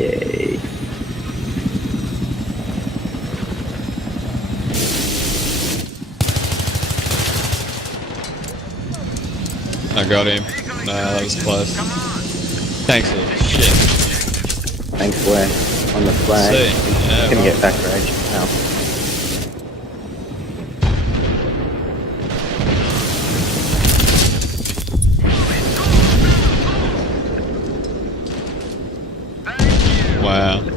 Yay. I got him. Nah, that was close. Thanks, little shit. Thanks, we're on the flag. See, yeah, Gonna well, get back rage now. wow.